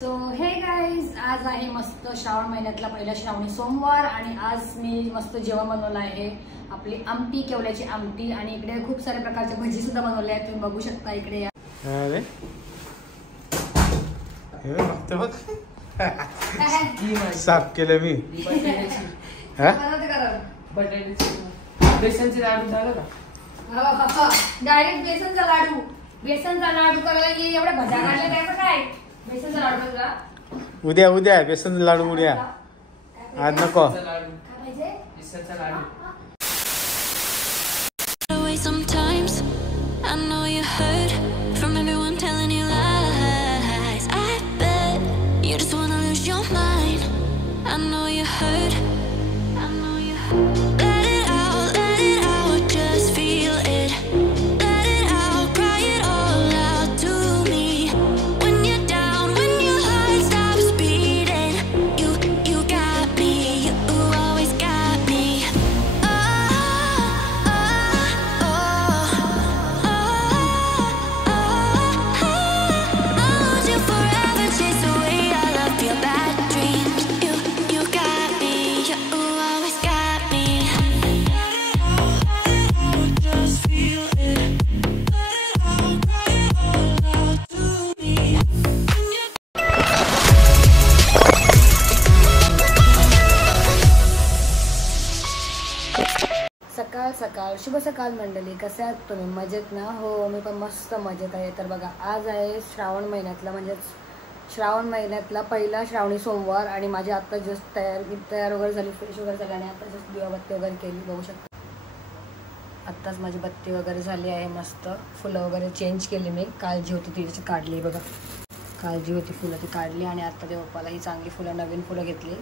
So हे guys, आज आहे मस्त श्रावण महिन्यातला पहिला श्रावणी सोमवार आणि आज मी मस्त जेवण बनवलं आहे. आपली आमटी, केवल्याची आमटी आणि इकडे खूप सारे प्रकारचे भजी सुद्धा बनवले आहेत. तुम्ही बघू शकता इकडे. अरे साफ केलं मी. बेसनचे लाडू झालं का? डायरेक्ट बेसनचा लाडू. बेसनचा लाडू करायला एवढ्या भजा काढल्या त्याचं काय? बेसनचा लाडू करा उद्या बेसन लाडू उद्या. आज नको. बेसनचा लाडू. Sometimes I know you heard from everyone telling you lies. I bet you just wanna lose your mind. I know you heard. I know you heard. Let it out, just feel it. Let it out, cry it all out to me. When you're down, when your heart stops beating, you got me, you always got me. सकाळ सकाळ शुभ सकाळ मंडळी. कसे आहात तुम्ही? मजेत ना? हो, मी पण मस्त मजेत आहे. तर बघा, आज आहे श्रावण महिन्यातला श्रावण महिन्यातला पहिला श्रावणी सोमवार आणि माझी आत्ता जस्ट तयार वगैरे झाली, फ्रेश वगैरे झाली आणि आता जस्ट दिवाबत्ती वगैरे केली. बघू शकता, आत्ताच माझी बत्ती वगैरे झाली आहे. मस्त फुलं वगैरे चेंज केली मी. काळजी होती ती काढली. बघा, काळजी होती फुलं ती काढली आणि आत्ता देवबाप्पाला ही चांगली फुलं, नवीन फुलं घेतली.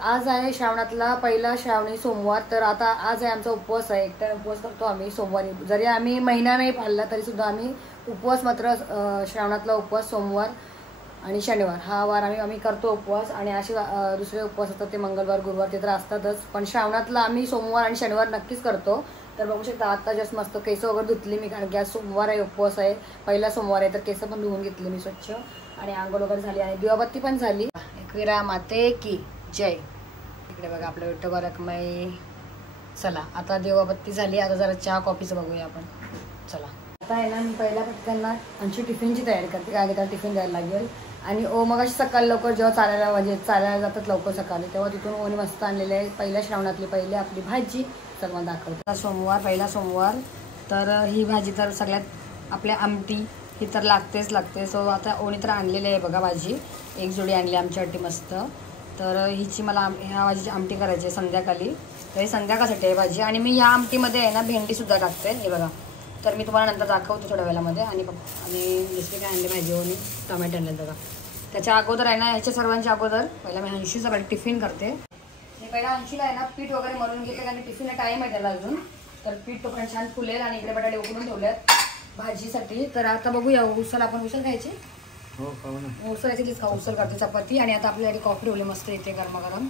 आज आहे श्रावणातला पहिला श्रावणी सोमवार. तर आता आज आहे आमचा उपवास आहे. एक टाइम उपवास करतो आम्ही सोमवारी. जरी आम्ही महिना नाही पाळला तरी सुद्धा आम्ही उपवास मात्र श्रावणातला उपवास सोमवार आणि शनिवार हा वार आम्ही करतो उपवास. आणि असे दुसरे उपवास असतात ते मंगळवार गुरुवार ते तर असतातच, पण श्रावणातला आम्ही सोमवार आणि शनिवार नक्कीच करतो. तर बघू शकता, आता जस्ट मस्त केस वगैरे धुतली मी, कारण की आज सोमवार आहे, उपवास आहे, पहिला सोमवार आहे. तर केस पण धुवून घेतली मी स्वच्छ आणि आंघोळ वगैरे झाली आणि दिवाबत्ती पण झाली. एकविरा माते की जय. इकडे बघा आपलं विठोबा रखमाई. चला, आता देवाबत्ती झाली. आता जरा चहा कॉफीचं बघूया आपण. चला, आता आहे ना, मी पहिल्या पटकन आमची टिफिनची तयारी करते, काय त्याला टिफिन द्यायला लागेल. आणि मग अशी सकाळी लवकर जेव्हा चालायला जातात लवकर सकाळी, तेव्हा तिथून ओनी मस्त आणलेले आहे पहिल्या श्रावणातली पहिली आपली भाजी. तर मला दाखवते. सोमवार, पहिला सोमवार, तर ही भाजी तर सगळ्यात आपल्या आमटी ही तर लागते. सो आता ओणी तर आणलेली आहे बघा भाजी. एक जोडी आणली आमच्यासाठी मस्त. तर हिची मला ह्या भाजीची आमटी करायची आहे संध्याकाळी. तर ही संध्याकाळसाठी आहे भाजी. आणि मी ह्या आमटीमध्ये आहे ना भेंडीसुद्धा टाकते, हे बघा. तर मी तुम्हाला नंतर दाखवते थोड्या वेळामध्ये. आणि दुसरी काय आणली भाजी आणि टोमॅटो आणले बघा. त्याच्या अगोदर आहे ना, ह्याच्या सर्वांच्या अगोदर पहिला मी हंशीचा सकाळी टिफिन करते. मी पहिला हंशीला आहे ना पीठ वगैरे मळून घेते, कारण टिफिनला टाईम आहे त्याला अजून. तर पीठ तोपर्यंत छान फुलेल आणि इकडे बटाटे उकडून ठेवल्यात भाजीसाठी. तर आता बघूया, उसळ आपण उसळ खायची. उसळ तीच खाऊ, उसळ करते चपाती. आणि आता आपल्यासाठी कॉफी ठेवली मस्त इथे गरमागरम.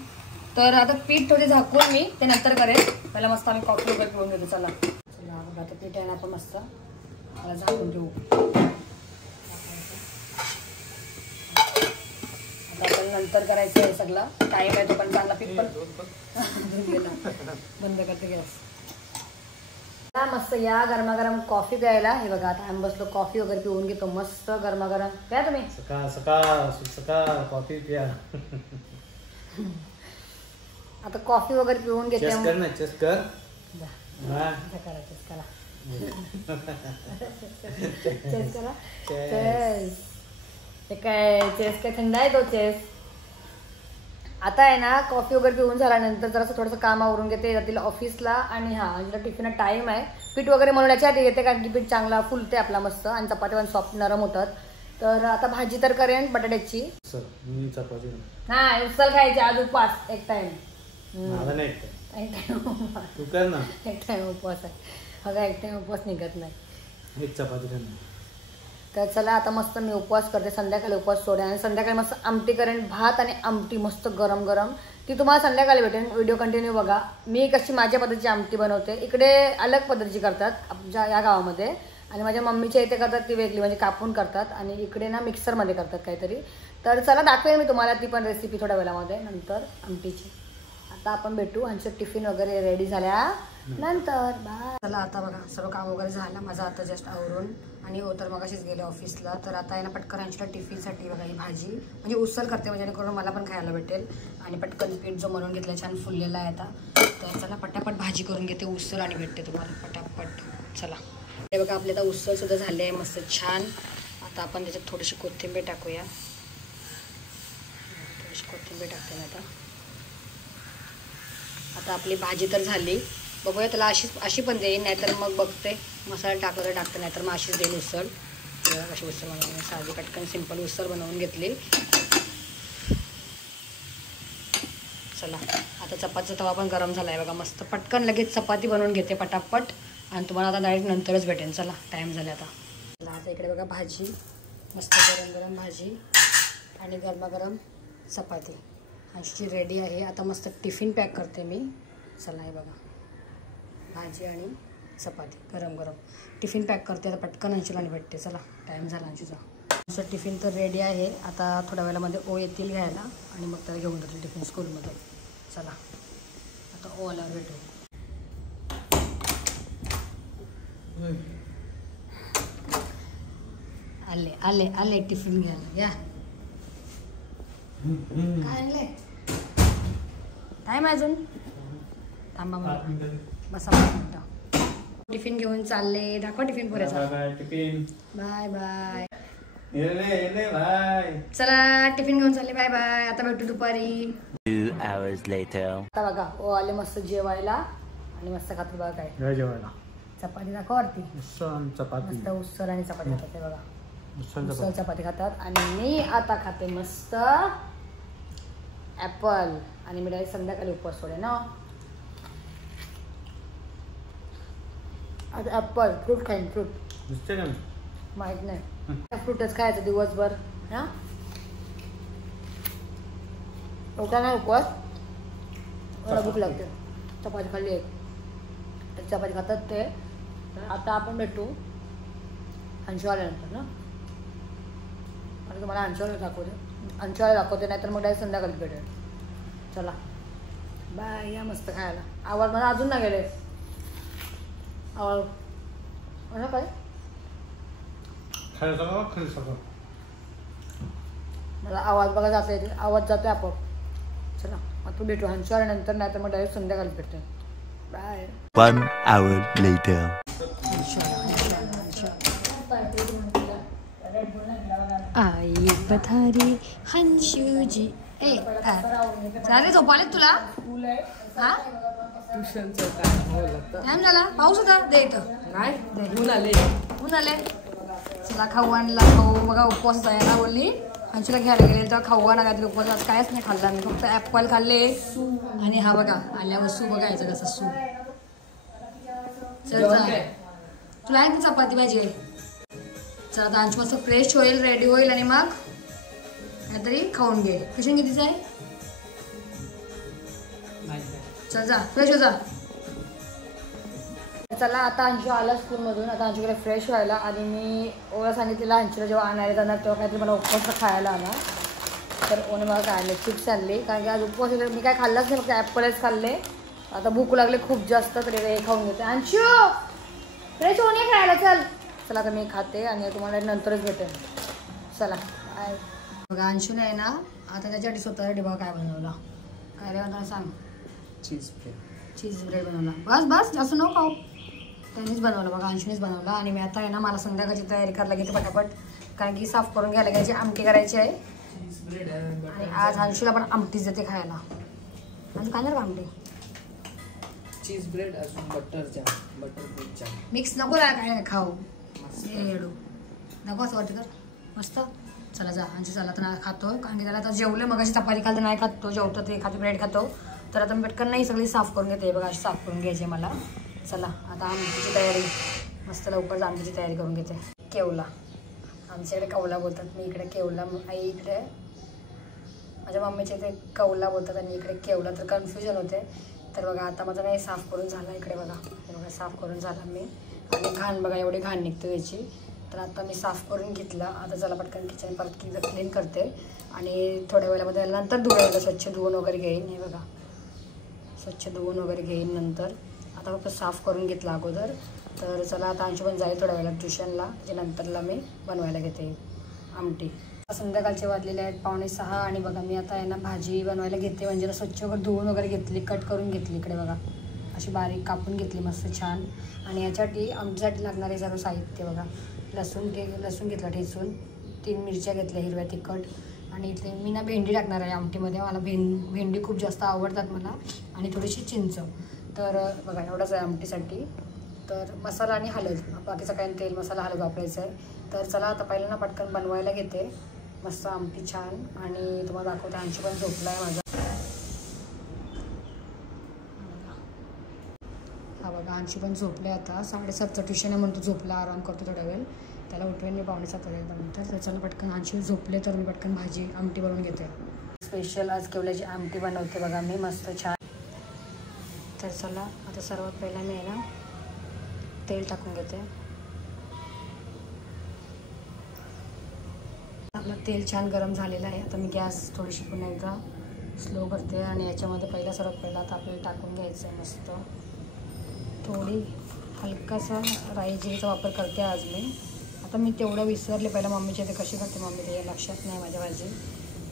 तर आता पीठ थोडे झाकून मी ते नंतर करेल. पहिला मस्त आम्ही कॉफी वगैरे पिऊन घेतो. चला आता पीठ आहे ना, आपण मस्त मला झाकून ठेवू. आता आपण नंतर करायचं आहे सगळं. टाईम आहे तो पण चांगला. पीठ पण बंद करते गॅस. मस्त या गरमागरम कॉफी प्यायला. हे बघा, आता आम्ही बसलो कॉफी वगैरे पिऊन घेतो मस्त गरमागरम. प्या तुम्ही. सकाळ कॉफी प्या. आता कॉफी वगैरे पिऊन घेते. चेस कर. काय चेस काय थंड आहे तो चेस. आता आहे ना, कॉफी वगैरे पिऊन झाल्यानंतर जरासं थोडंसं काम आवरून घेते, जातील ऑफिसला. आणि हा टिफिनला टाईम आहे. पीठ वगैरे म्हणून याच्यात येते, कारण की पीठ चांगला फुलते आपला मस्त आणि चपाती पण सॉफ्ट नरम होतात. तर आता भाजी तर करेन बटाट्याची. हा, उसळ खायची आज उपवास. एक टाइम एक टाइम उपवास आहे बघा. एक टाइम उपवास निघत नाही, एक चपाती. तर चला, आता मस्त मी उपवास करते. संध्याकाळी उपवास सोडे आणि संध्याकाळी मस्त आमटी करेन. भात आणि आमटी मस्त गरम गरम. ती तुम्हाला संध्याकाळी भेटेन. व्हिडिओ कंटिन्यू बघा. मी कशी माझ्या पद्धतीची आमटी बनवते. इकडे अलग पद्धतीची करतात आमच्या या गावामध्ये. आणि माझ्या मम्मीच्या इथे करतात ती वेगळी, म्हणजे कापून करतात. आणि इकडे ना मिक्सरमध्ये करतात काहीतरी. तर चला दाखवेन मी तुम्हाला ती पण रेसिपी थोड्या वेळामध्ये नंतर आमटीची. आता आपण भेटू आणि टिफिन वगैरे रेडी झाल्या नंतर. बाय. चला आता बघा सर्व काम वगैरे झालं माझं आता जस्ट आवरून आणि तर मग अशीच गेले ऑफिसला. तर आता आहे ना पटकन यांच्या टिफिनसाठी बघा ही भाजी म्हणजे उसळ करते म्हणजे जेणेकरून मला पण खायला भेटेल आणि पटकन पीठ जो म्हणून घेतला छान फुललेला आहे आता. तर चला पटापट भाजी करून घेते उसळ आणि भेटते तुम्हाला पटापट. चला हे बघा आपले आता उसळ सुद्धा झाले आहे मस्त छान. आता आपण त्याच्यात थोडीशी कोथिंबीर टाकूया. थोडीशी कोथिंबीर टाकते ना आता आपली भाजी तर झाली. बघूया त्याला अशी पण देईन नाहीतर मग बघते मसाला टाकलं तर टाकते नाहीतर मग अशीच देईन उसळ. अशी उसळ बनवून साधी पटकन सिंपल उसळ बनवून घेतली. चला आता चपातीचा तवा पण गरम झाला आहे बघा मस्त पटकन लगेच चपाती बनवून घेते पटापट आणि तुम्हाला आता डायरेक्ट नंतरच भेटेन. चला टाईम झाला आता इकडे बघा भाजी मस्त गरम गरम भाजी आणि गरमागरम चपाती अशी रेडी आहे. आता मस्त टिफिन पॅक करते मी. चला हे बघा भाजी आणि चपाती गरम गरम टिफिन पॅक करते आता पटकन अंशीला आणि भेटते. चला टाईम झाला अंशीचा. असं टिफिन तर रेडी आहे. आता थोड्या वेळामध्ये ओ येतील घ्यायला आणि मग त्याला घेऊन जातील टिफिन स्कूलमध्ये. चला आता ओ आल्यावर भेटू. आले आले आले टिफिन घ्यायला या. काय आणले टाईम अजून थांबा मला बसा टिफिन घेऊन चालले. दाखवा टिफिन पुऱ्याचा. Bye bye. चला टिफिन घेऊन चालले. Bye bye. आता भेटू दुपारी. 2 hours later. आता बघा ओ आले मस्त जेवायला आणि मस्त खातात बघा काय जेवायला चपाती दाखवा वरती. चपाती मस्त उसळ आणि चपाती खातात बघा. उसळ चपाती खातात आणि मी आता खाते मस्त ॲपल आणि मी डायरेक्ट संध्याकाळी उपवास सोडे ना. आता ॲपल फ्रूट खाईन फ्रूट माहीत नाही फ्रूटच खायचं दिवसभर हां. होता नाही उपवास मला भूक लागते. चपाती खाल्ली एक चपाती खातात ते. आता आपण भेटू अंशू आल्यानंतर ना. आता तुम्हाला अंशूला दाखवते नाहीतर मग डायरेक्ट संध्याकाळी भेटेल. चला बाय. या मस्त खायला. आवाज मला अजून ना गेले आवाज म्हणा काय मला आवाज बघा जाता येते आवाज जातो आपोआप. चला मग तू भेटू अंशू आल्यानंतर नाहीतर मग डायरेक्ट संध्याकाळी भेटते. बाय. 1 hour later. आई पथारी हंशूजी ए चालेल झोपालेत तुला हा टाइम झाला. पाऊस होता दे इथं नाही ऊन आले. चला खाऊ आणला. खाऊ बघा उपवास जायला बोलली अंशूला घ्यायला गेले तेव्हा खाऊ आणा काहीतरी उपवास कायच नाही खाल्ला मी फक्त ॲपल खाल्ले आणि हा बघा आल्यावर सू बघायचं कसं सू. चल तुला आहे ना चपाती भाजी. चला आता अंशू मस्त फ्रेश होईल रेडी होईल आणि मग काहीतरी खाऊन घे. ट्युशन कितीचं आहे. चल जा फ्रेश हो जा. चला आता अंशू आला स्कूलमधून. आता अंशूकडे फ्रेश व्हायला आणि मी ओला सांगितलेला अंशूला जेव्हा आणायला जाणार तेव्हा काहीतरी मला उपवास खायला आणा. तर ओने मला काय आणले चिप्स आणले कारण की आज उपवास मी काय खाल्लाच नाही फक्त ॲपलच खाल्ले. आता भूक लागले खूप जास्त तर हे खाऊन घेते. अंशू फ्रेश होऊन ये खायला चल. चला आता मी खाते आणि तुम्हाला नंतरच भेटेल. चला काय बघा अंशूने आहे ना आता त्याच्यासाठी स्वतःसाठी बघा काय बनवला. काय रे मला सांग. चीज ब्रेड बनवला. बस बस जास्त नको खाऊ. त्यांनीच बनवलं बघा अंशूनेच बनवलं आणि मी आता आहे ना मला संध्याकाळची तयारी करायला घेते पटापट कारण की साफ करून घ्यायला घ्यायची आमटी करायची आहे आणि आज अंशूला पण आमटीच देते खायला. आज खाणार का आमटी. चीज ब्रेड अजून बटर जॅम मिक्स नको राहा काय नाही खाऊ येडू नको असं वाटतं तर मस्त. चला जा अंशू चला तर खातो कारण की त्याला आता जेवलं मग अशी चपाती खाल तर नाही खातो जेवतो ते खातो ब्रेड खातो. तर आता मी पटकन नाही सगळी साफ करून घेते बघा अशी साफ करून घ्यायची मला. चला आता आमटीची तयारी मस्त लवकर आमटीची तयारी करून घेते. केवला आमच्याकडे कवला बोलतात मी इकडे केवला आई इकडे माझ्या मम्मीच्या इथे कवला बोलतात आणि इकडे केवला तर कन्फ्युजन होते. तर बघा आता माझं नाही साफ करून झालं इकडे बघा हे बघा साफ करून झालं मी आणि घाण बघा एवढी घाण निघते त्याची. तर आता मी साफ करून घेतलं. आता चला पटकन किचन परत क्लीन करते आणि थोड्या वेळामध्ये नंतर धुवायला स्वच्छ धुवून वगैरे घेईन. हे बघा स्वच्छ धुवून वगैरे घेईन नंतर. आता फक्त साफ करून घेतलं अगोदर. तर चला आता अंशू पण जाईल थोड्या वेळाला ट्युशनला, जे नंतरला मी बनवायला घेते आमटी. संध्याकाळचे वाजलेले आहेत 5:45 आणि बघा मी आता आहे ना भाजी बनवायला घेते. म्हणजे स्वच्छ वगैरे धुवून वगैरे घेतली, कट करून घेतली. इकडे बघा अशी बारीक कापून घेतली मस्त छान. आणि याच्यासाठी आमच्यासाठी लागणारे सर्व साहित्य बघा. लसूण घेतला ठेचून, 3 मिरच्या घेतल्या हिरव्या तिखट. आणि इथे मी ना भेंडी टाकणार आहे आमटीमध्ये. मला भेंडी खूप जास्त आवडतात मला. आणि थोडीशी चिंच. तर बघा एवढंच आहे आमटीसाठी. तर मसाला आणि हळद, बाकीचं काही तेल मसाला हळद वापरायचं आहे. तर चला आता पहिल्यांदा पटकन बनवायला घेते मस्त आमटी छान. आणि तुम्हाला दाखवते अंशू पण झोपला आहे माझा. हा बघा अंशू पण झोपले. आता 7:30चं ट्युशन आहे म्हणून तो झोपला, आराम करतो थोडा वेळ. त्याला उठवेन मी 5:45 वाजेपर्यंत. तर चला पटकन अंशू झोपले तर मी पटकन भाजी आमटी बनवून घेते. स्पेशल आज केवल्याची आमटी बनवते बघा मी मस्त छान. तर चला आता सर्वात पहिला मी आहे ना तेल टाकून घेते. आपलं तेल छान गरम झालेलं आहे. आता मी गॅस थोडीशी पुन्हा एकदा स्लो करते आणि याच्यामध्ये सर्वात पहिला आता आपल्याला टाकून घ्यायचं आहे मस्त. थोडी हलकासा राई जिरेचा वापर करते आज मी. आता मी तेवढं विसरले, पहिला मम्मीच्या इथे कशी करते मम्मी ते लक्षात नाही माझ्या भाजी.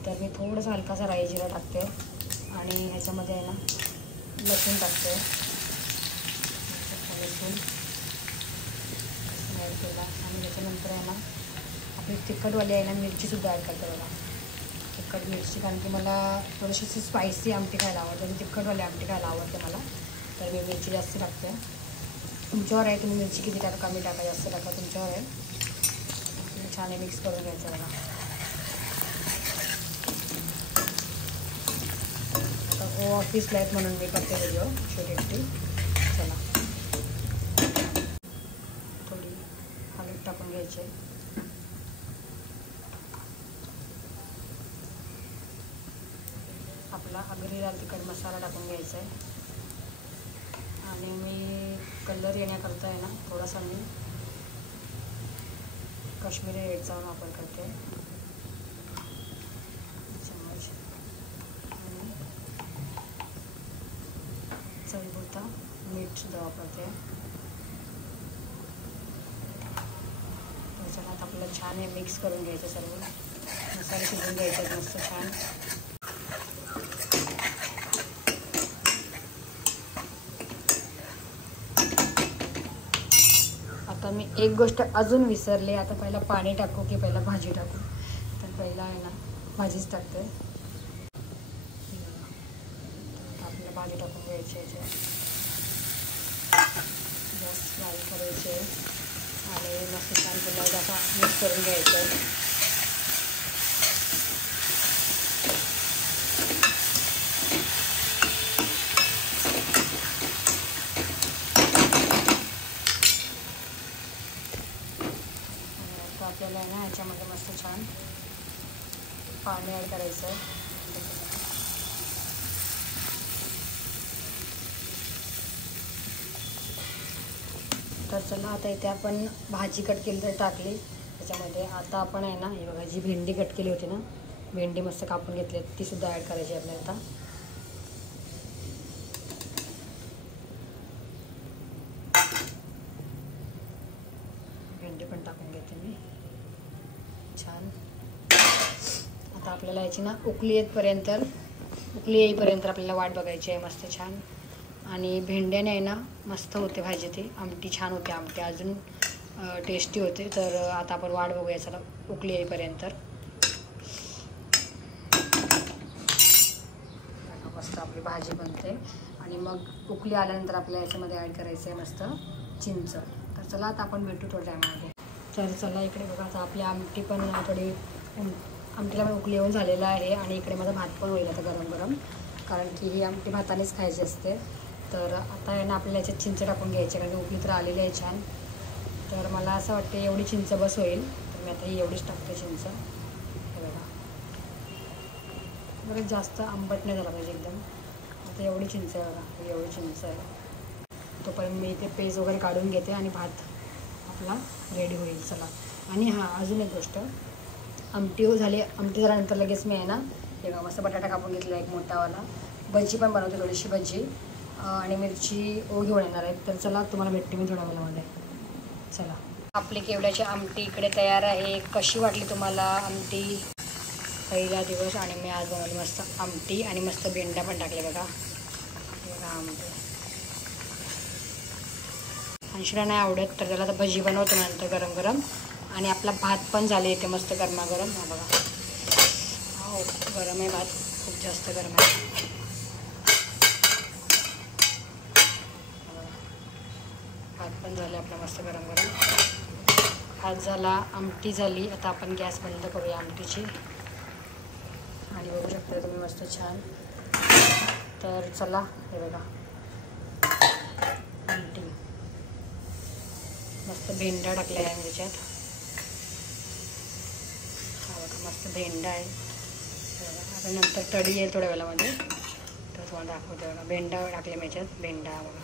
तर मी थोडंसं हलकासा राई जिरा टाकते आणि ह्याच्यामध्ये आहे ना लसूण टाकते. लसूण ॲड केला आणि त्याच्यानंतर आहे ना आपली तिखटवाली आहे ना मिरचीसुद्धा ॲड करते बघा. तिखट मिरची, कारण की मला थोडीशी स्पायसी आमटी खायला आवडते आणि तिखटवाली आमटी खायला आवडते मला. तर मी मिरची जास्त टाकते. तुमच्यावर आहे तुम्ही मिरची किती टाका, कमी टाका, जास्त टाका, तुमच्यावर आहे. छान मिक्स करून घ्यायचं बघा. आता हो ऑफिसला आहेत म्हणून मी करते व्हिडिओ छोटी छोटी. चला थोडी हळद टाकून घ्यायची. आपला आगरी लाल तिखट मसाला टाकून घ्यायचा आहे. आणि मी कलर येण्याकरता आहे ना थोडासा मी काश्मीरी रेडचा वापर करते चम्मच. आणि चवीपुरता मीठसुद्धा वापरते. चला आता आपल्याला छान हे मिक्स करून घ्यायचं. सर्व मसाले शिजवून घ्यायचे मस्त छान. आता मी एक गोष्ट अजून विसरले. आता पहिला पाणी टाकू की पहिला भाजी टाकू? तर पहिला आहे ना भाजीच टाकते. आपल्याला भाजी टाकून घ्यायची याच्यात, जास्त बारीक करायचे आणि मस्त छान पुन्हा असा मिक्स करून घ्यायचं. आपल्याला आहे ना याच्यामध्ये मस्त छान पाणी ॲड करायचं आहे. तर चला आता इथे आपण भाजी कट केली तर टाकली त्याच्यामध्ये. आता आपण आहे ना हे बघा जी भेंडी कट केली होती ना, भेंडी मस्त कापून घेतली ती सुद्धा ॲड करायची आपल्याला. आता भेंडी पण टाकून घेते मी छान. आता आपल्याला याची ना उकळी येईपर्यंत आपल्याला वाट बघायची आहे मस्त छान. आणि भेंड्याने आहे ना मस्त होते भाजी, ती आमटी छान होते, आमटी अजून टेस्टी होते. तर आता आपण वाट बघूया चला उकळी येईपर्यंत. मस्त आपली भाजी बनते आणि मग उकळी आल्यानंतर आपल्याला याच्यामध्ये ॲड करायचं आहे मस्त चिंच. तर चला आता आपण भेटू थोड्या टायमामध्ये. तर चला इकडे बघा आता आपली आमटी पण थोडी आमटीला पण उकळी येऊन झालेला आहे. आणि इकडे माझा भात पण होईल आता गरम गरम, कारण की ही आमटी भातानेच खायची असते. तर आता आहे ना आपल्याला याच्यात चिंच टाकून घ्यायची, कारण उकळी तर आलेली आहे छान. तर मला असं वाटतं एवढी चिंच बस होईल, तर मी आता ही एवढीच टाकते चिंच. हे बघा बरं जास्त आंबट नाही झाला पाहिजे एकदम. आता एवढी चिंच आहे बघा, एवढी चिंच आहे. तोपर्यंत मी इथे पेज वगैरे काढून घेते आणि भात आपला रेडी होईल. चला आणि हां अजून एक गोष्ट, आमटी झाली. आमटी झाल्यानंतर लगेच मी आहे ना हे बघा मस्त बटाटा कापून घेतला एक मोठावाला. भजी पण बनवते, थोडीशी भजी आणि मिरची घेऊन येणार आहेत. तर चला तुम्हाला भेटते मी थोड्या वेळामध्ये. चला, आपली केवड्याची आमटी इकडे तयार आहे. कशी वाटली तुम्हाला आमटी? पहिला दिवस आणि मी आज बनवली मस्त आमटी आणि मस्त भेंड्या पण टाकले बघा. आमटी अंशूला नाही आवडत तर त्याला तर भजी बनवतो नंतर गरम गरम. आणि आपला भात पण झाले इथे मस्त गरमागरम. हा बघा, हो गरम आहे भात, खूप जास्त गरम आहे. भात पण झाले आपला मस्त गरम गरम. भात झाला, आमटी झाली. आता आपण गॅस बंद करूया आमटीची. आणि बघू शकता तुम्ही मस्त छान. तर चला, हे बघा आमटी मस्त भेंडा टाकल्या आहे त्याच्यात. हा बघा मस्त भेंडा आहे. आता नंतर कढी आहे थोड्या वेळामध्ये, तर तुम्हाला दाखवते बघा. भेंडा टाकले मी याच्यात, भेंडा बघा.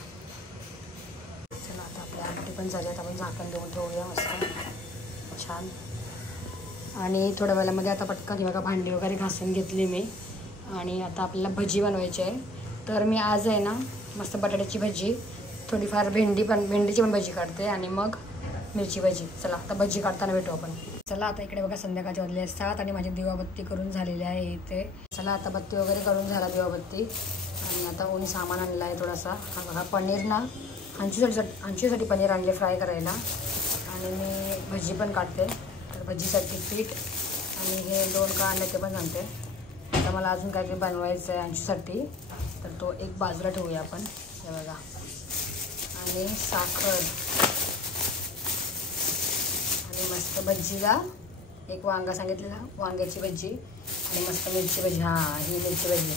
चला, आता आपल्या आमटी पण झाली. आता आपण झाकण देऊन ठेवूया मस्त छान. आणि थोड्या वेळामध्ये आता पटकन बघा भांडी वगैरे घासून घेतली मी. आणि आता आपल्याला भजी बनवायची आहे. तर मी आज आहे ना मस्त बटाट्याची भजी, थोडीफार भेंडीची पण भजी काढते आणि मग मिरची भजी. चला आता भजी काढताना भेटू आपण. चला, आता इकडे बघा संध्याकाळचे वाजले 7 आणि माझी दिवाबत्ती करून झालेली आहे इथे. चला, आता बत्ती वगैरे करून झाला दिवाबत्ती. आणि आता कोणी सामान आणलं आहे थोडासा. हा बघा पनीर ना, अंशूसाठी पनीर आणले फ्राय करायला. आणि मी भजी पण काढते. तर भजीसाठी पीठ आणि हे 2 कांदे ते पण आणते. आता मला अजून काही बनवायचं आहे अंशूसाठी, तर तो एक बाजूला ठेवूया आपण. हे बघा, आणि साखर आणि मस्त भजीला एक वांगा सांगितलेला, वांग्याची भजी आणि मस्त मिरची भजी. हां, ही मिरची भजी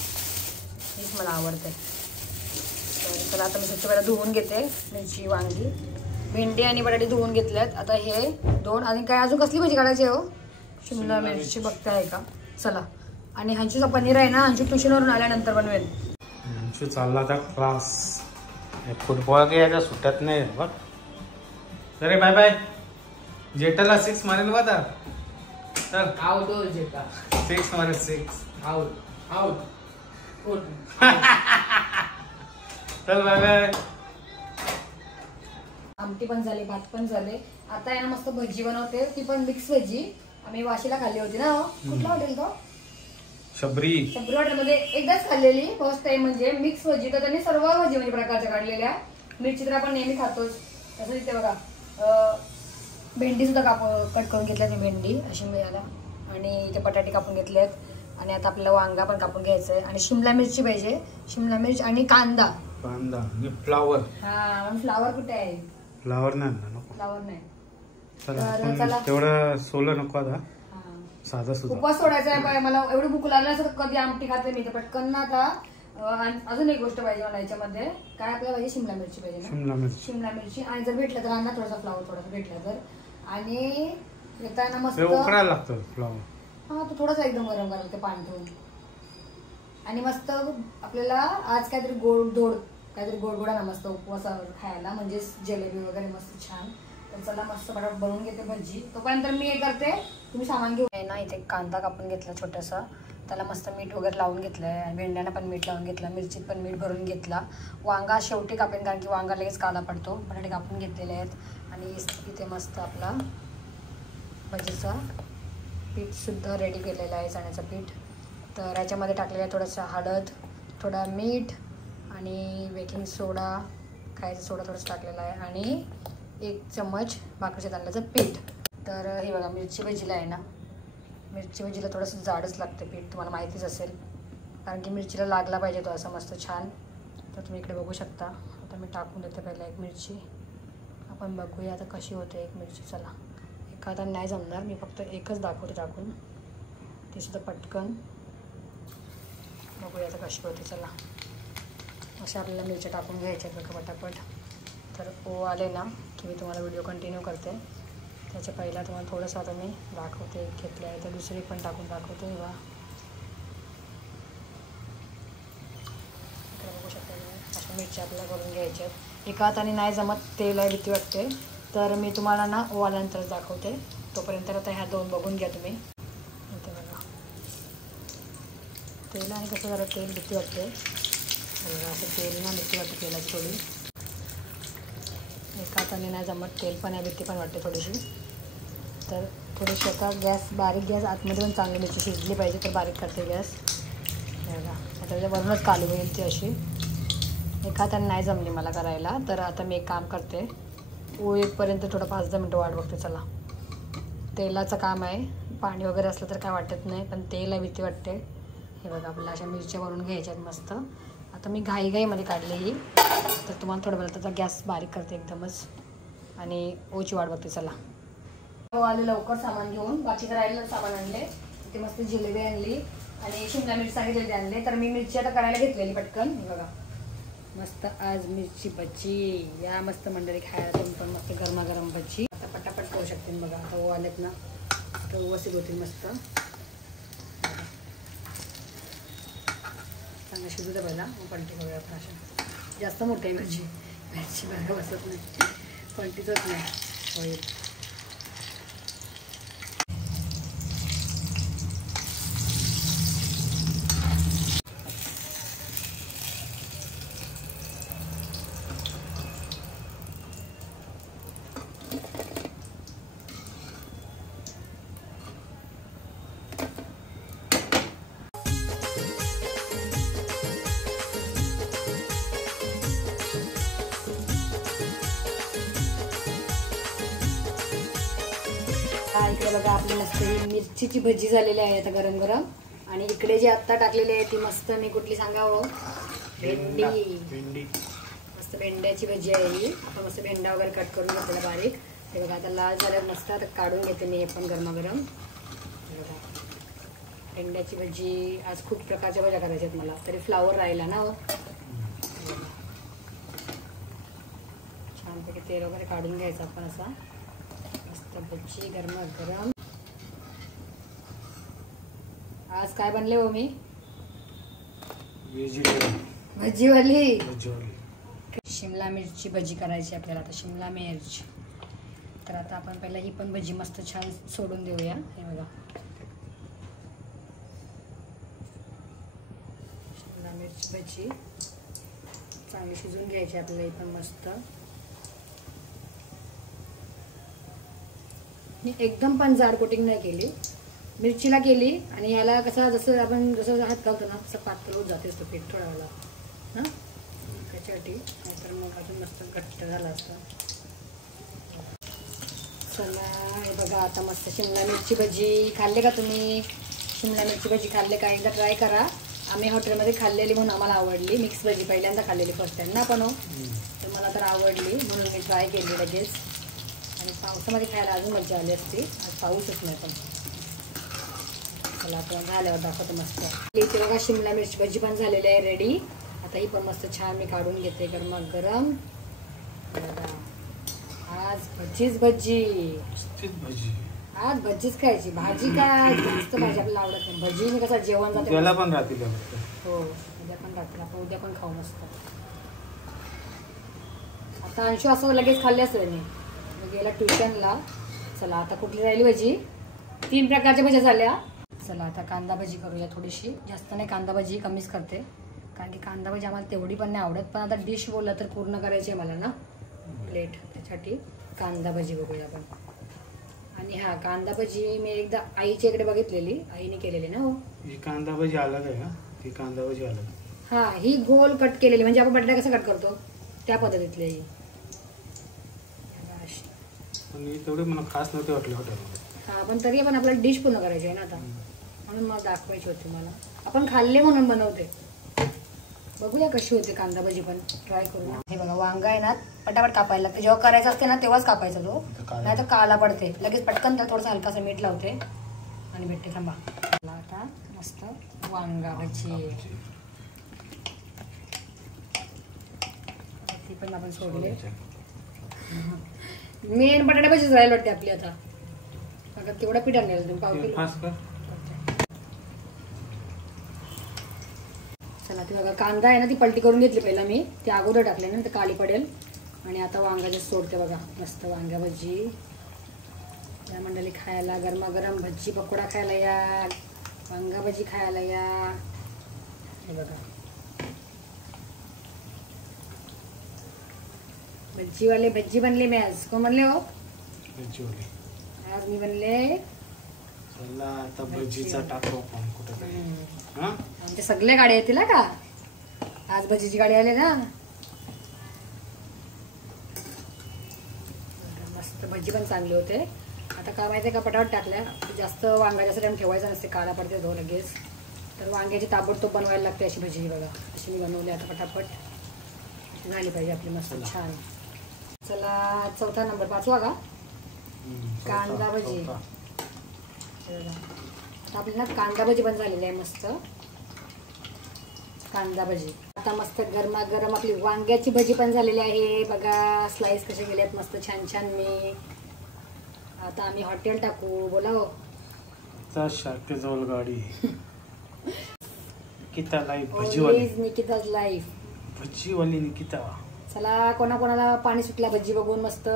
हीच मला आवडते. तर चला, आता मी स्वच्छ पहिला धुवून घेते मिरची, वांगी, भेंडी आणि बटाटे धुवून घेतल्यात. आता हे 2 आणि काय अजून कसली भजी काढायची आहे हो? शिमला मिरची बघते आहे का? चला, आणि हंशूचा पनीर आहे ना, हंशू ट्युशनवरून आल्यानंतर बनवेल. हंशू चालला आता क्लास. फुटबॉल घ्यायचा सुटत नाही बघ. अरे बाय बाय. जेटाला 6 मारेल बघा. तर आउट जेटा 6 मारेल, 6 आउट आउट. चल बाय बाय. आमटी पण झाली, भात पण झाले. आता आहे ना मस्त भजी बनवते, ती पण मिक्स भजी. आम्ही वाशीला खाल्ली होती ना. कुठला हॉटेल तो? शबरी हॉटेलमध्ये एकदाच खाल्लेली फर्स्ट टाइम. म्हणजे मिक्स भजी, तर त्यांनी सर्व भजी म्हणजे प्रकारच्या काढलेल्या. मिरची तर आपण नेहमी खातोच. तसं इथे बघा भेंडी सुद्धा कट करून घेतल्यात. भेंडी अशी मिळाला. आणि इथे बटाटे कापून घेतलेत. आणि आता आपल्याला वांगा पण कापून घ्यायचं आहे. आणि शिमला मिरची पाहिजे, शिमला मिरची आणि कांदा आणि फ्लावर. हा, मग फ्लावर कुठे आहे? फ्लावर नाही ना, नको. फ्लावर नाही. चला, तेवढं सोलं नको आता, साधा सुद्धा. उपवास सोडायचा आहे. मला एवढी भूक लागली असं कधी आमटी खाते मी तर पटकन ना. आता अजून एक गोष्ट पाहिजे मला याच्यामध्ये. काय आपल्याला पाहिजे? शिमला मिरची पाहिजे ना, शिमला मिरची. आणि जर भेटलं तर आणा थोडासा फ्लावर, थोडासा भेटला तर. आणि येताना मस्त उकडायला लागतं फ्लावर. हा, तो थोडासा एकदम गरम करायला लागतं पाणी ठेवून. आणि मस्त आपल्याला आज काहीतरी गोड ना मस्त उपवासावर खायला, म्हणजे जिलेबी वगैरे मस्त छान. तर चला मस्त बटाट बनवून घेते भजी. तोपर्यंत मी हे करते, तुम्ही सामान घेऊन आहे ना. इथे कांदा कापून घेतला छोटासा, त्याला मस्त मीठ वगैरे लावून घेतलं आहे. आणि भेंड्यांना पण मीठ लावून घेतलं, मिरचीत पण मीठ भरून घेतला. वांगा शेवटी कापेन, कारण की वांगा लगेच काला पडतो. बटाटे कापून घेतलेले आहेत. आणि इथे मस्त आपला भजीचा पीठसुद्धा रेडी केलेलं आहे, चण्याचं पीठ. तर याच्यामध्ये टाकलेलं आहे थोडंसं हळद, थोडा मीठ आणि बेकिंग सोडा, खायचा सोडा थोडंसं टाकलेला आहे. आणि 1 चम्मच भाकरीच्या तांदळाचं पीठ. तर हे बघा मिरची भजीला आहे ना, मिरची भजीला थोडंसं जाडच लागतं पीठ, तुम्हाला माहितीच असेल. कारण की मिरचीला लागला पाहिजे तो असं मस्त छान. तर तुम्ही इकडे बघू शकता. आता मी टाकून देते पहिला 1 मिरची. आपण बघूया आता कशी होते 1 मिरची. चला, एका हाताने नाही जमणार, मी फक्त एकच दाखवते टाकून, ते सुद्धा पटकन. बघूया आता कशी होते. चला, अशा आपल्याला मिरच्या टाकून घ्यायच्या बघा पटापट. तर आले ना की मी तुम्हाला व्हिडिओ कंटिन्यू करते. त्याच्या पहिला तुम्हाला थोडंसं आता मी दाखवते घेतलं आहे, तर दुसरी पण टाकून दाखवते. बघा बघू शकता अशा मिरच्या आपल्याला करून घ्यायच्यात. एका हाताने नाही जमत, तेल आहे भीती वाटते. तर मी तुम्हाला ना आल्यानंतरच दाखवते. तोपर्यंत आता ह्या 2 बघून घ्या तुम्ही. इथे बघा तेल आणि कसं जरा तेल भीती वाटते. असं तेल ना भीती वाटते तेलाची थोडी. एका हाताने नाही जमत, तेल पण आहे भीती पण वाटते थोडीशी. तर थोडीशी आता गॅस बारीक, गॅस आतमध्ये पण चांगली मिरची शिजली पाहिजे तर बारीक करते गॅस. बघा आता त्याच्यावरूनच काली होईल ती अशी. एका हाताने नाही जमली मला करायला. तर आता मी एक काम करते, येईपर्यंत थोडं 5-10 मिनटं वाट बघते. चला, तेलाचं काम आहे. पाणी वगैरे असलं तर काय वाटत नाही, पण तेल आहे भीती वाटते. हे बघा आपल्या अशा मिरच्या वरून घ्यायच्यात मस्त. आता मी घाईघाईमध्ये काढली ही, तर तुम्हाला थोडं वेळ त्याचा गॅस बारीक करते एकदमच आणि ओची वाट बघते. चला, आले लवकर सामान घेऊन. बाकीचं राहिलेलं सामान आणले. ते मस्त जिलेबी आणली आणि शिमला मिरची सांगितलेली आणले. तर मी मिरची आता करायला घेतलेली पटकन. हे बघा मस्त आज मिरची भजी. या मस्त मंडळी खायला तुम्ही पण मस्त गरमागरम भजी. आता पटापट करू शकते. बघा आता ओ आलेत ना, तर व्यवस्थित होतील मस्त. चांगलं शिजू दे पहिला, मग पलटी करूया आपण. अशा जास्त मोठी आहे मिरची, मिरची बघा बसत नाही, पलटीच होत नाही. होईल इकडे बघा आपली मस्त ही मिरचीची भजी झालेली आहे आता गरम गरम. आणि इकडे जी आत्ता टाकलेली आहे ती मस्त मी कुठली सांगावं, भेंडी. मस्त भेंड्याची भजी आहे ही. आपण मस्त भेंडा वगैरे कट करून घेतलेला बारीक. ते बघा आता लाल झाल्यावर मस्त आता काढून घेते मी हे पण गरमागरम. भेंड्याची भजी. आज खूप प्रकारच्या भज्या करायच्या आहेत मला, तरी फ्लावर राहिला ना. छानपैकी तेल वगैरे काढून घ्यायचं आपण असा. मस्त भजी गरमागरम. आज काय बनले हो मी भजीवाली. शिमला मिरची भजी करायची आपल्याला आता. शिमला मिरची. तर आता आपण पहिला ही पण भजी मस्त छान सोडून देऊया. हे बघा शिमला मिरची भजी चांगली शिजून घ्यायची आपल्याला ही पण मस्त. एकदम पण जाड कोटिंग नाही केली, मिरचीला केली. आणि याला कसा जसं आपण जसं हात घालतो ना तसं पातळ होत जाते असतं पीठ थोड्या वेळा ना त्याच्यासाठी. नाहीतर मग अजून मस्त घट्ट झाला असतं. चला हे बघा आता मस्त शिमला मिरची भजी. खाल्ले का तुम्ही शिमला मिरची भजी? खाल्ले का? एकदा ट्राय करा. आम्ही हॉटेलमध्ये खाल्लेली म्हणून आम्हाला आवडली. मिक्स भजी पहिल्यांदा खाल्लेली फर्स्ट टाइम ना पण. तर मला तर आवडली म्हणून मी ट्राय केली लगेच. आणि पावसामध्ये खायला अजून मजा आली असती. आज पाऊसच नाही पण. चला आपण झाल्यावर दाखवतो मस्त. इथे बघा शिमला मिरची भजी पण झालेली आहे रेडी. आता ही पण मस्त छान मी काढून घेते गरमागरम. आज भजीच भजी. आज भजीच खायची. भाजी काय जास्त भाजी आपल्याला आवडत नाही. भजी कसं जेवण जाते. त्याला पण राहतील. हो उद्या पण राहतील. आपण उद्या पण खाऊ मस्त. आता अंशू असं लगेच खाल्ले असेल नाही, गेला ट्युशनला. चला आता कुठली राहिली भजी? 3 प्रकारच्या भज्या झाल्या. चला आता कांदा भजी करूया थोडीशी. जास्त नाही कांदा भजी कमीच करते, कारण की कांदा भजी आम्हाला तेवढी पण नाही आवडत. पण आता डिश बोलला तर पूर्ण करायची आहे मला ना प्लेट, त्यासाठी कांदा भजी बघूया आपण. आणि हा कांदा भजी मी एकदा आईच्या इकडे बघितलेली, आईने केलेली ना. हो ही कांदा भजी अलग आहे ना, ती कांदा भजी अलग. हा ही गोल कट केलेली, म्हणजे आपण बटाटा कसं कट करतो त्या पद्धतीतली ही. पण तेवढी मला खास नव्हती वाटली हॉटेलमध्ये. हा पण तरी पण आपल्याला डिश पूर्ण करायची आहे ना आता, म्हणून मला दाखवायची होती. मला आपण खाल्ले म्हणून बनवते. बघूया कशी होते कांदा भजी पण ट्राय करू. हे बघा वांगा आहे ना पटापट कापायला लागते. जेव्हा करायचं असते ना तेव्हाच कापायचा तो, नाही तर काला पडते लगेच. पटकन तर थोडंसं हलकासं मीठ लावते आणि भेटते. थांबा आता मस्त वांगा भजी ती पण आपण सोडले. मेन बटाटा भजीच राहायला वाटते आपली आता. बघा केवढा पीठ आणलेला तुम्ही, पाव किलो. चला ती बघा कांदा आहे ना ती पलटी करून घेतली पहिला मी, ती अगोदर टाकले ना तर काळी पडेल. आणि आता वांगा जे सोडते बघा मस्त वांगा भजी. या मंडळी खायला गरमागरम भजी पकोडा खायला या, वांगा भजी खायला या. हे बघा भज्जीवाले भज्जी बनले मी आज. कोण बनले हो? भजीवाले. आज मी बनले. चला आता भजीचा टाकू आपण कुठेतरी. हा आमचे सगळे गाडी येतील का? आज भजीची गाडी आली ना. मस्त भजी पण चांगले होते. आता काय माहितीये का, पटापट टाकल्या. जास्त वांगा जास्त टाइम ठेवायचा नसते, काळा पडते धो लगेच. तर वांग्याची ताबडतोब बनवायला लागते अशी भजी. बघा अशी मी बनवली. आता पटापट झाली पाहिजे आपली मस्त छान. चला चौथा नंबर, 5वा का? कांदा भजी. आता आपली ना कांदा भजी पण झालेली आहे मस्त. कांदा भजी. आता मस्त गरमागरम आपली वांग्याची भजी पण झालेली आहे. बघा स्लाइस कसे गेलेत मस्त छान छान. मी आता आम्ही हॉटेल टाकू. बोला हो. शाकेजवळ गाडी. निकिता लाईफ भजीवाली. निकिताज लाईफ भजीवाली निकिता. चला कोणाकोणाला पाणी सुटला भजी बघून मस्त.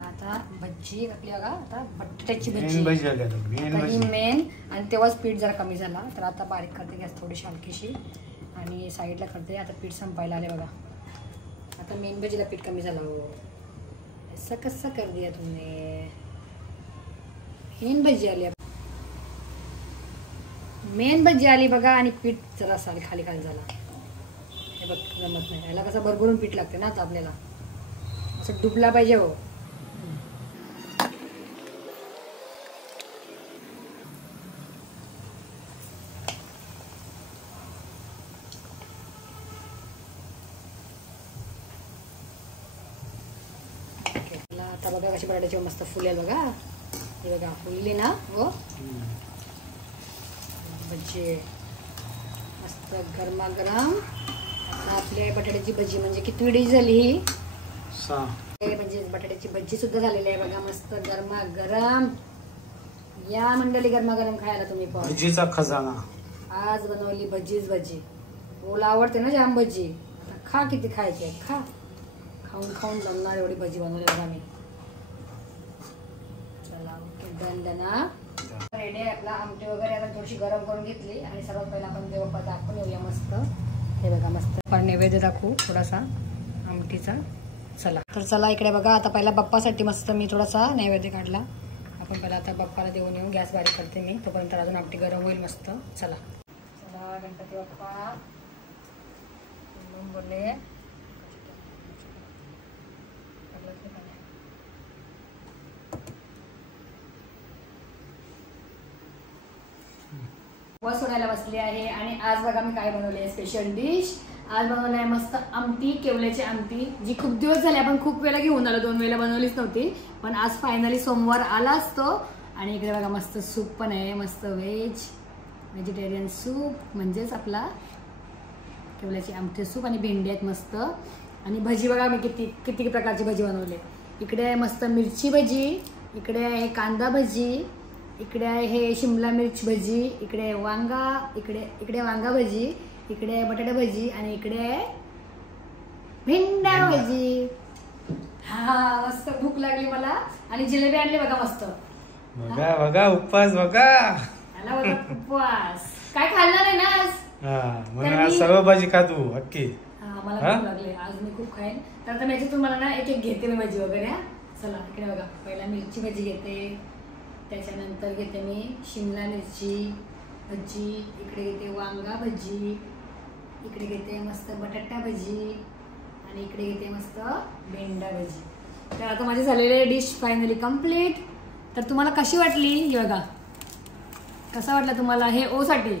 आता भजी आपली बघा. आता बटाट्याची भजी मेन. आणि तेव्हाच पीठ जरा कमी झाला तर आता बारीक करते गॅस थोडीशी हलकीशी आणि साईडला करते. आता पीठ संपायला आले बघा. आता मेन भजीला पीठ कमी झालं. हो असं कसं कर दिया तुमने. मेन भजी आली. मेन भजी आली बघा आणि पीठ जरा खाली खाली झाला. हे बघ जमत नाही. याला कसं भरभरून पीठ लागते ना. आता आपल्याला असं डुबला पाहिजे. हो आता बघा कशी बटाट्याची मस्त फुलेल बघा. हे बघा फुलली ना. हो भजी मस्त गरमागरम. आता आपल्या बटाट्याची भजी म्हणजे किती डिश झाली ही. म्हणजे बटाट्याची भजी सुद्धा झालेली आहे बघा मस्त गरमागरम. या मंडळी गरमागरम खायला तुम्ही पण. भजीचा खजाना. आज बनवली भजीच भजी. ओला आवडते ना जाम भजी. आता खा किती खायचे खा. खाऊन खाऊन जमणार एवढी भजी बनवली बघा मी. चला ओके डन डना. रेडी आहे आपला. आमटी वगैरे आता थोडीशी गरम करून घेतली आणि सर्वात पहिला आपण देवपा दाखवून येऊया मस्त. हे बघा मस्त पण नैवेद्य दाखवू थोडासा आमटीचा. चला तर चला इकडे बघा. आता पहिला बाप्पासाठी मस्त मी थोडासा नैवेद्य काढला. आपण पहिला आता बाप्पाला देऊन येऊ. गॅस बारीक करते मी तोपर्यंत. अजून आमटी गरम होईल मस्त. चला चला गणपती बाप्पा बोलले. उपवास सोडायला बसली आहे आणि आज बघा मी काय बनवले आहे स्पेशल डिश. आज बनवलं आहे मस्त आमटी. केवल्याची आमटी जी खूप दिवस झाले आपण खूप वेळा घेऊन आलो. 2 वेळा बनवलीच नव्हती पण आज फायनली सोमवार आलाच तो. आणि इकडे बघा मस्त सूप पण आहे. मस्त व्हेजिटेरियन सूप म्हणजेच आपला केवल्याची आमटी सूप. आणि भेंडी आहेत मस्त. आणि भजी बघा मी किती किती प्रकारची भजी बनवले. इकडे आहे मस्त मिरची भजी. इकडे आहे कांदा भजी. इकडे आहे हे शिमला मिर्च भजी. इकडे वांगा. इकडे वांगा भजी. इकडे बटाटा भजी आणि इकडे भेंडा भजी. हा मस्त भूक लागली मला. आणि जिलेबी आणली बघा मस्त. बघा बघा उपवास बघा. आला बघा उपवास. काय खाल्लं नाही ना आज. म्हणून सर्व भाजी खा तू अख्खी. मला भूक लागली आज. मी खूप खाईन. तर आता याच्यातून मला ना एक एक घेते मी भजी वगैरे. चला इकडे बघा. पहिला मिरची भजी घेते. त्याच्यानंतर घेते मी शिमला मिरची भजी. इकडे घेते वांगा भजी. इकडे घेते मस्त बटाटा भजी. आणि इकडे घेते मस्त भेंडा भजी. तर आता माझे झालेले डिश फायनली कम्प्लीट. तर तुम्हाला कशी वाटली ही बघा. कसा वाटला तुम्हाला हे ओ साठी.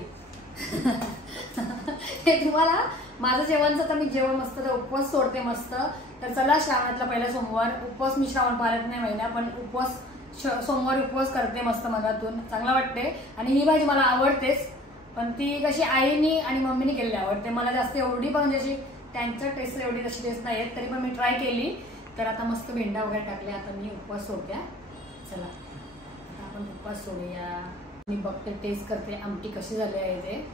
हे तुम्हाला माझं जेवणचं. तर मी जेवण मस्त उपवास सोडते मस्त. तर चला श्रावणातला पहिला सोमवार. उपवास मी श्रावण पाळत नाही महिना पण उपवास सोमवारी उपवास करते मस्त मनातून. चांगला वाटते. आणि ही भाजी मला आवडतेच पण ती कशी आईनी आणि मम्मीने केलेली आवडते मला जास्त. एवढी पण जशी त्यांच्या टेस्ट एवढी तशी टेस्ट नाही येत तरी पण मी ट्राय केली. तर आता मस्त भेंडा वगैरे टाकले. आता मी उपवास सोडत्या. चला आता आपण उपवास सोडूया. मी बघते टेस्ट करते आमटी कशी झाली आहे ते.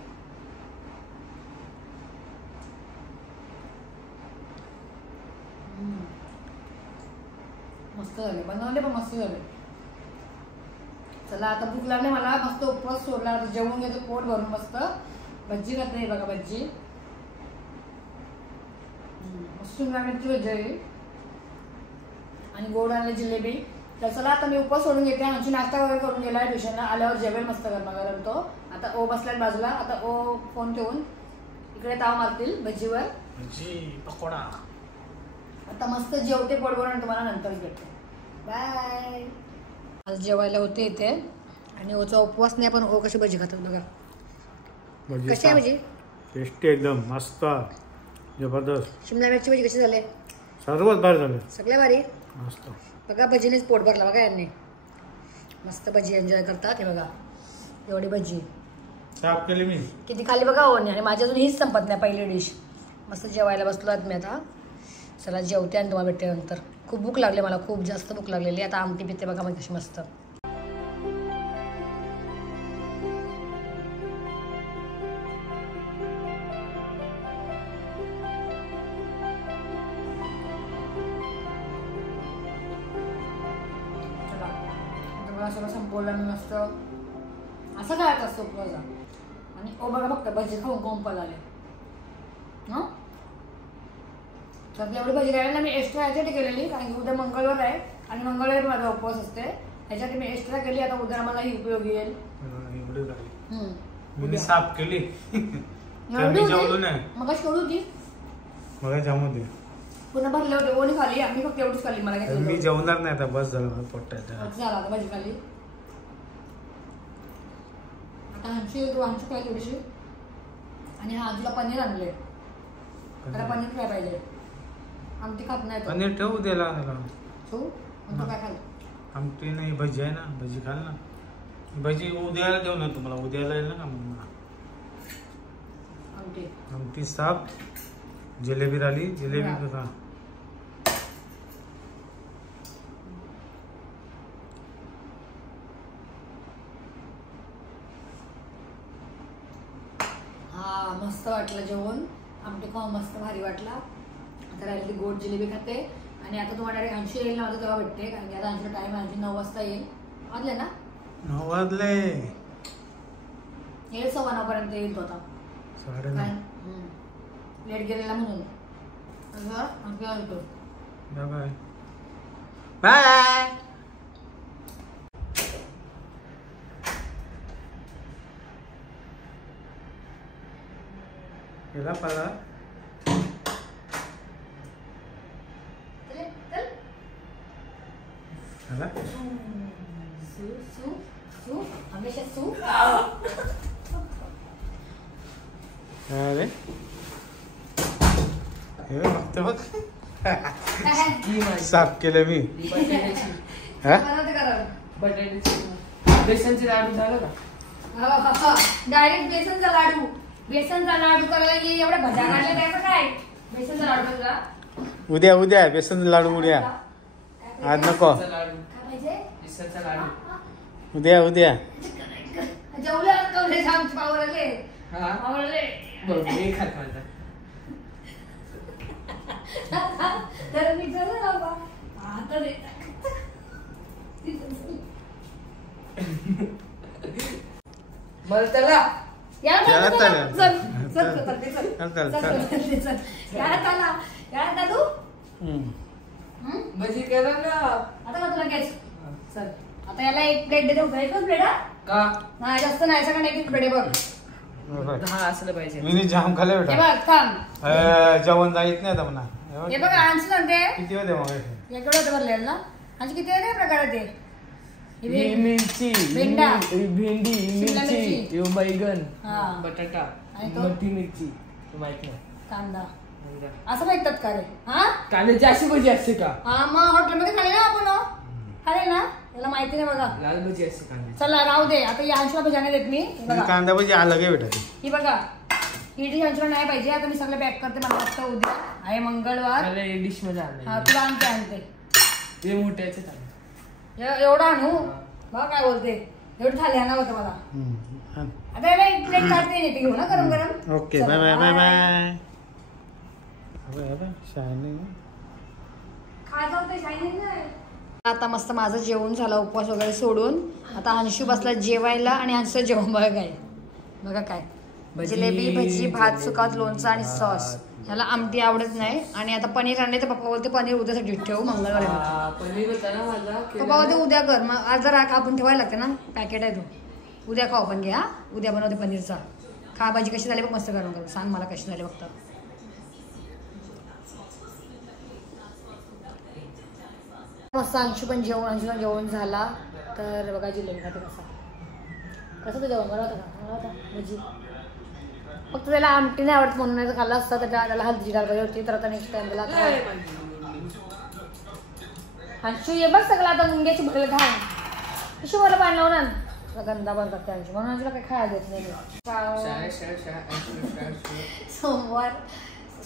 मस्त झाले बनवले पण मस्त झाले. चला आता भूक लागली मला, मस्त उपवास सोडला, आता जेवून घेतो पोट भरून मस्त. भज्जी घातली बघा, भज्जी मस्त मिरची भज्जी आहे आणि गोड आणि जिलेबी. तर चला आता मी उपवास सोडून घेते. आमची नाश्ता वगैरे करून गेलाय ट्युशनला, आल्यावर जेवेल मस्त गरमागरम तो. आता ओ बसलाय बाजूला, आता ओ फोन ठेवून इकडे ताव मारतील भज्जीवर. भजी पकोडा. आता मस्त जेवते पोट भरून, तुम्हाला नंतरच भेटते. बाय. आज जेवायला होते इथे आणि ओचा उपवास नाही, पण ओ कशी भजी खातात बघा. कशी आहे भजी? टेस्टी एकदम मस्त जबरदस्त. शिमला मिरची भजी कशी झाले? सर्वच भारी झाले, सगळ्या भारी. मस्त. बघा भजीनेच पोट भरला बघा यांनी. मस्त भजी एन्जॉय करतात. हे बघा एवढी भजी साफ केली मी. किती खाली बघा ओनी. आणि माझी अजून हीच संपत नाही पहिली डिश. मस्त जेवायला बसलो आहेत मी आता. चला जेवते आणि तुम्हाला भेटते नंतर. खूप भूक लागली मला, खूप जास्त भूक लागलेली. आता आमटी पिते बघा मग कशी मस्त. सगळं संपवलं मी मस्त. असं काय असतं उपवासा. आणि ओ बघा फक्त भजी खाऊन कोंपल आले. तर एवढी भजी राहिली ना, मी एक्स्ट्रा ह्याच्यासाठी केलेली कारण की उद्या मंगळवार आहे आणि मंगळवारी माझा उपवास असते. ह्याच्यासाठी मी एक्स्ट्रा केली. आता उद्या मला ही उपयोगी येईल. मी साफ केली. जेवलो नाही मग सोडू होती मला जमू दे. पुन्हा भरले होते ओनी खाली. आम्ही फक्त एवढीच खाल्ली. मला काय मी जेवणार नाही आता, बस झालं पोटात. झाला आता भाजी खाल्ली. आता आमची काय थोडीशी. आणि हा तुला पनीर आणले. त्याला पनीर काय पाहिजे? आमटी खात नाही. पनीर ठेवू द्याला ठेवू तो काय खाल? आमटी नाही, भजी आहे ना, भजी खाल ना. भजी उद्याला देऊ ना तुम्हाला, उद्याला येईल ना का मग. आमटी साफ. जिलेबी राहिली, जिलेबी बघा. हा मस्त वाटलं जेवण. आमटी खाऊ मस्त भारी वाटला. आता राहिली ती गोड जिलेबी खाते. आणि आता तुम्हाला डायरेक्ट 80 येईल ना माझं तेव्हा भेटते. कारण की आता 80 टाइम आहे, 9 वाजता येईल. वाजले ना? 9 वाजले. येईल 9:15 पर्यंत येईल तो आता. लेट गेलेला म्हणून. Bye bye. गेला पाला. हमेशा सू. अरे हे बघ साफ केलं मी. बेसनचे लाडू झालं का? डायरेक्ट बेसनचा लाडू. बेसनचा लाडू करायला एवढ्या भज्या काढल्या त्याचं काय? बेसनचा लाडू तुला उद्या उद्या बेसन लाडू उद्या. आज नको. बेसनचा लाडू उद्या उद्या. जेवलं कवले आमचे पावरले. पावरले बघ खात माझा. तर मी चला बाबा आता दे. मला त्याला भजी करा ना. आता का तुला गॅस चल. आता याला एक प्लेट देते. एकच प्लेट का? नाही जास्त नाही. सगळं एक प्लेट बघ. हा असलं पाहिजे. मी जाम खाल्ले बेटा. हे बघ थांब. जेवण जायत नाही आता म्हणा. हे बघ आणशी सांगते किती होते मग? एकडे होते भरलेलं ना. आणखी किती आहे प्रकार ते? मिरची, भेंडा, भेंडी, मिरची, बैगन, हा. बटाटा, आणि तो? मोठी मिरची. माहित नाही. कांदा असं भेटतात का रे? हा कांद्याची अशी भजी असते का? हा मग हॉटेलमध्ये खाल्ले ना आपण. खाल्ले ना. त्याला माहिती नाही बघा. लाल भजी असते कांद्याची. चला राहू दे. आता या अंशला भजी नाही देत मी. कांदा भजी अलग आहे बेटा. ही बघा ही डिश अंशला नाही पाहिजे. आता मी सगळं पॅक करते. मला वाटतं उद्या आहे मंगळवार. मला एक डिश मध्ये हा तुला आणते आणते. ते मोठ्याचे एवढं आणू बघा काय बोलते. एवढं थाली आणा होतं मला. आता याला एक प्लेट काढते येते घेऊ ना गरम गरम. Okay bye bye bye bye. Shining खायचं होतं शायनिंग नाही. आता मस्त माझं जेवण झालं, उपवास वगैरे सोडून आता अंशू बसला जेवायला आणि अंशूचं जेवण बघा काय, बघा काय जिलेबी, भजी, भात, सुकात, लोणचं आणि सॉस. ह्याला आमटी आवडत नाही आणि आता पनीर आणले तर पप्पा बोलते पनीर उद्यासाठी ठेवू, मंगळवारी पनीर होता ना माझा. पप्पा बोलते उद्या कर. मग आज जरा आपण ठेवायला लागते ना, पॅकेट आहे तो. उद्या खाऊ आपण घ्या, उद्या बनवते पनीरचा. खा भाजी कशी झाली बघ, मस्त करून करू सांग मला कशी झाली फक्त. मस्त अंशू पण अंशूला जेवण झाला. तर बघा जिलेबी खाते कसं ते जेवण बनवतं का, बनवता भजी. फक्त त्याला आमटी नाही आवडत म्हणून नाही खाल्ला असता तर त्याला हलदीची डाळ पाहिजे होती. तर आता नेक्स्ट टाइम त्याला अंशू ये बघ सगळं आता मुंग्याची भरेल घाण. अंशू मला पाणी लावून आण, गंदा बंद करते अंशू म्हणून अंशूला काही खायला देत नाही. सोमवार,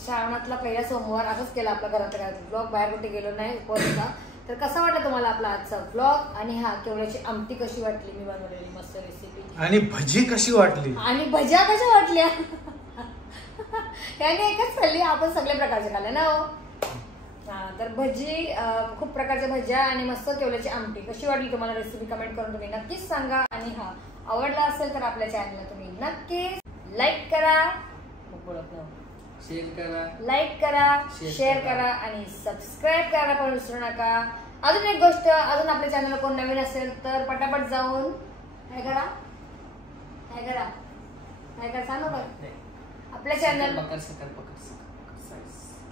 श्रावणातला पहिला सोमवार असंच केला आपल्या घरात. ब्लॉग बाहेर कुठे गेलो नाही उपवासाचा. तर कसा वाटला तुम्हाला आपला आजचा ब्लॉग आणि हा केवढ्याची आमटी कशी वाटली मी बनवलेली मस्त रेसिपी, आणि भजी कशी वाटली आणि भज्या कशा वाटल्या. त्याने एकच खाल्ली, आपण सगळ्या प्रकारचे खाल्ले ना हो. हा तर भजी, खूप प्रकारच्या भज्या आणि मस्त केवढ्याची आमटी कशी वाटली तुम्हाला रेसिपी कमेंट करून तुम्ही नक्कीच सांगा. आणि हा आवडला असेल तर आपल्या चॅनलला तुम्ही नक्कीच लाईक करा, शेअर करा, लाईक करा, शेअर करा आणि सबस्क्राईब करायला पण विसरू नका. अजून एक गोष्ट, अजून आपल्या चॅनलला कोण नवीन असेल तर पटापट जाऊन काय करा सांगू का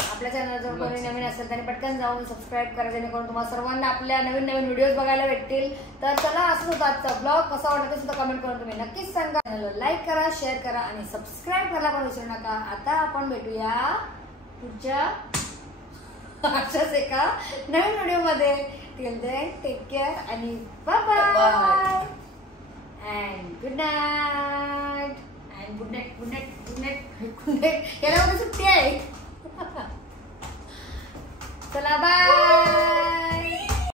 आपल्या चॅनल जर कोणी नवीन असेल त्याने पटकन जाऊन सबस्क्राईब करा, जेणेकरून तुम्हाला सर्वांना आपल्या नवीन नवीन व्हिडिओज बघायला भेटतील. तर चला असं होतं आजचा ब्लॉग, कसा वाटत ते सुद्धा कमेंट करून तुम्ही नक्कीच सांगा. चॅनलला लाईक करा, शेअर करा आणि सबस्क्राईब करायला पण विसरू नका. आता आपण भेटूया पुढच्या अशाच एका नवीन व्हिडिओमध्ये. टिल देन टेक केअर आणि bye bye and good night and good night good night good night good night. याला सुट्टी आहे. चला बाय.